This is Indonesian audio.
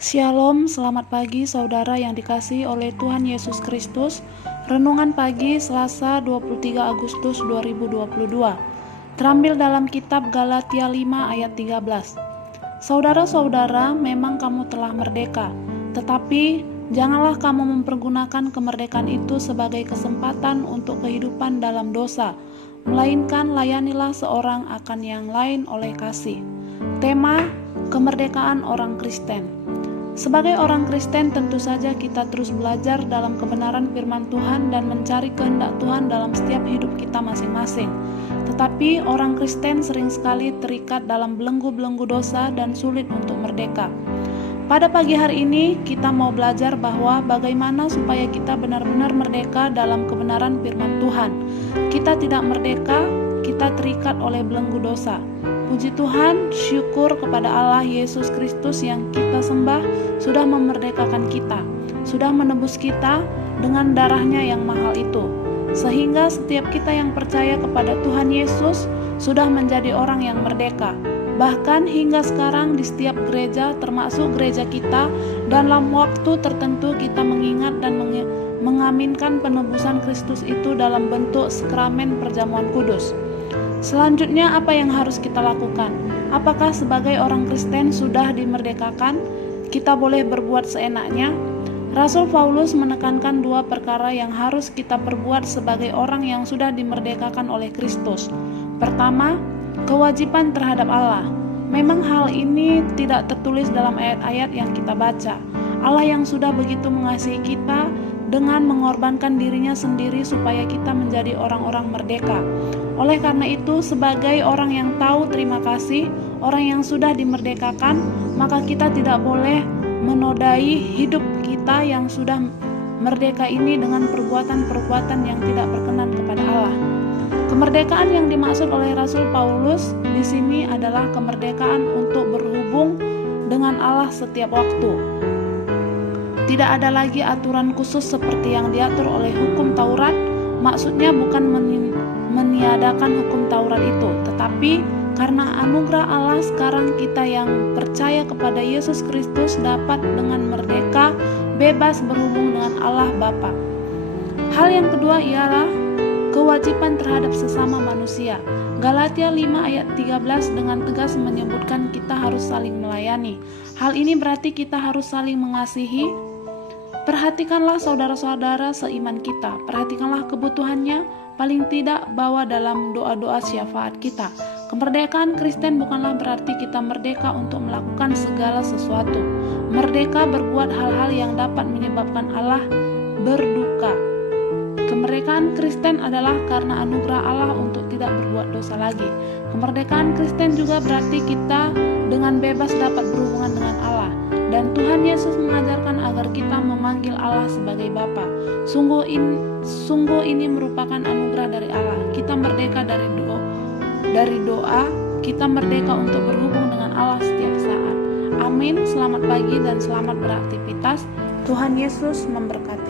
Shalom, selamat pagi saudara yang dikasihi oleh Tuhan Yesus Kristus. Renungan pagi Selasa 23 Agustus 2022. Terambil dalam kitab Galatia 5 ayat 13. Saudara-saudara, memang kamu telah merdeka, tetapi janganlah kamu mempergunakan kemerdekaan itu sebagai kesempatan untuk kehidupan dalam dosa, melainkan layanilah seorang akan yang lain oleh kasih. Tema: kemerdekaan orang Kristen. Sebagai orang Kristen, tentu saja kita terus belajar dalam kebenaran firman Tuhan dan mencari kehendak Tuhan dalam setiap hidup kita masing-masing. Tetapi orang Kristen sering sekali terikat dalam belenggu-belenggu dosa dan sulit untuk merdeka. Pada pagi hari ini, kita mau belajar bahwa bagaimana supaya kita benar-benar merdeka dalam kebenaran firman Tuhan. Kita tidak merdeka, kita terikat oleh belenggu dosa. Puji Tuhan, syukur kepada Allah Yesus Kristus yang kita sembah sudah memerdekakan kita, sudah menebus kita dengan darahnya yang mahal itu. Sehingga setiap kita yang percaya kepada Tuhan Yesus sudah menjadi orang yang merdeka. Bahkan hingga sekarang di setiap gereja, termasuk gereja kita, dalam waktu tertentu kita mengingat dan mengaminkan penebusan Kristus itu dalam bentuk sakramen perjamuan kudus. Selanjutnya, apa yang harus kita lakukan? Apakah sebagai orang Kristen sudah dimerdekakan? Kita boleh berbuat seenaknya? Rasul Paulus menekankan dua perkara yang harus kita perbuat sebagai orang yang sudah dimerdekakan oleh Kristus. Pertama, kewajiban terhadap Allah. Memang hal ini tidak tertulis dalam ayat-ayat yang kita baca. Allah yang sudah begitu mengasihi kita dengan mengorbankan dirinya sendiri supaya kita menjadi orang-orang merdeka. Oleh karena itu, sebagai orang yang tahu terima kasih, orang yang sudah dimerdekakan, maka kita tidak boleh menodai hidup kita yang sudah merdeka ini dengan perbuatan-perbuatan yang tidak berkenan kepada Allah. Kemerdekaan yang dimaksud oleh Rasul Paulus di sini adalah kemerdekaan untuk berhubung dengan Allah setiap waktu. Tidak ada lagi aturan khusus seperti yang diatur oleh hukum Taurat. Maksudnya bukan meniadakan hukum Taurat itu, tetapi karena anugerah Allah sekarang kita yang percaya kepada Yesus Kristus dapat dengan merdeka, bebas berhubung dengan Allah Bapa. Hal yang kedua ialah kewajiban terhadap sesama manusia. Galatia 5 ayat 13 dengan tegas menyebutkan kita harus saling melayani. Hal ini berarti kita harus saling mengasihi. Perhatikanlah saudara-saudara seiman kita, perhatikanlah kebutuhannya, paling tidak bawa dalam doa-doa syafaat kita. Kemerdekaan Kristen bukanlah berarti kita merdeka untuk melakukan segala sesuatu. Merdeka berbuat hal-hal yang dapat menyebabkan Allah berduka. Kemerdekaan Kristen adalah karena anugerah Allah untuk tidak berbuat dosa lagi. Kemerdekaan Kristen juga berarti kita dengan bebas dapat berhubungan dengan Allah. Dan Tuhan Yesus mengajarkan agar kita memanggil Allah sebagai Bapa. Sungguh ini merupakan anugerah dari Allah. Kita merdeka dari doa, kita merdeka untuk berhubung dengan Allah setiap saat. Amin. Selamat pagi dan selamat beraktivitas. Tuhan Yesus memberkati.